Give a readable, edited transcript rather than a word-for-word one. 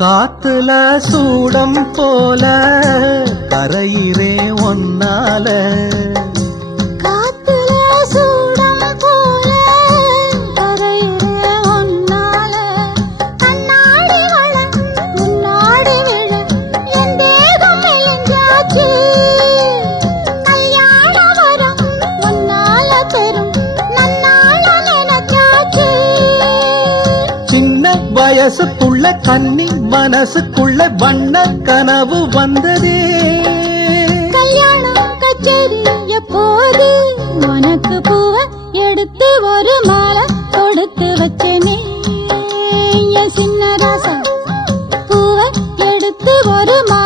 காத்துல சூடம் போல கரையிறே ஒன்னால காத்துல சூடம் போல கரையிறே ஒன்னால கண்ணாடி வள முன்னாடி விழ என் தேகம் மெலிஞ்சாச்சு கல்யாண வரம் முன்னால பெரும் நன்னால நினைச்சாச்சு சின்ன வயசுக்குள்ள கன்னி மனசுக்குள்ள வண்ண கனவு வந்ததே கல்யாணம் கச்சேரி எப்போது உனக்கு பூவ எடுத்து ஒரு மாலை கொடுத்து வச்சனே என் சின்ன ராசா பூவ எடுத்து ஒரு மாலை